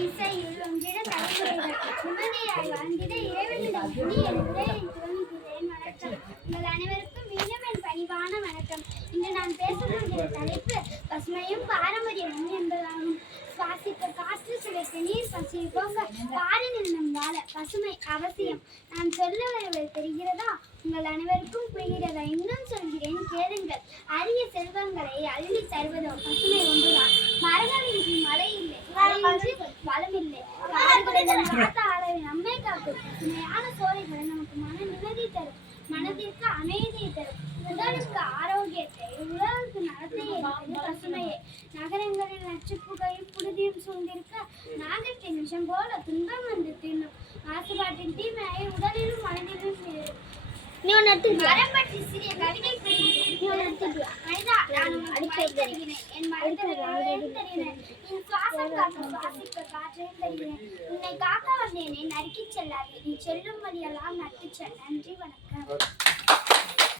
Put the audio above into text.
இசையில் ஒன்றிட தலைமுறைகள் நிம்மதியாய் வாழ்ந்திட இறைவனிடம் வேண்டி என் உரையை துவங்குகிறேன். வணக்கம். உங்கள் அனைவருக்கும் மீண்டும் என் பணிவான வணக்கம். இன்று நான் பேசக்கூடிய தலைப்பு பசுமையும் பாரம்பரியமும் என்பதாகும். சுவாசிக்க காற்று சுவைக்க நீர் பசியை போக்க பாரு நிலம் வாழ பசுமை அவசியம். நான் சொல்ல வருவது தெரிகிறதா? உங்கள் அனைவருக்கும் புரிகிறதா? இன்னும் சொல்கிறேன், கேளுங்கள். அரிய செல்வங்களை அள்ளி தருவதோ பசுமை ஒன்றுதான். மரங்களின்றி மழை இல்லை, மழையின்றி வளம் இல்லை. காத்த அளவை நம்மை காக்கும் பசுமையான சோலைகளை நமக்கு மன நிம்மதி தரும், மனதிற்கு அமைதியை தரும், உடலுக்கு ஆரோக்கியத்தை, உடலுக்கு நடத்தையை பசுமையே. நகரங்களில் நச்சுப்புகையும் புழுதியும் சூழ்ந்திருக்க நாகத்தின் விஷம் போல துன்பம் வந்து தின்னும். மாசுபாட்டின் தீமையை உடலிலும் மனதிலும் மரம் பற்றி சிறிய கவிதை மனிதா, நான் தருகிறேன். என் மனிதர்களையும் தருகிறேன். என் சுவாசம் காக்க சுவாசிக்க காற்றையும் தருகிறேன். உன்னை காக்க வந்தேனே, நறுக்கிச் செல்லாதே. நீ செல்லும் வழியெல்லாம் நட்டுச் செல். நன்றி, வணக்கம்.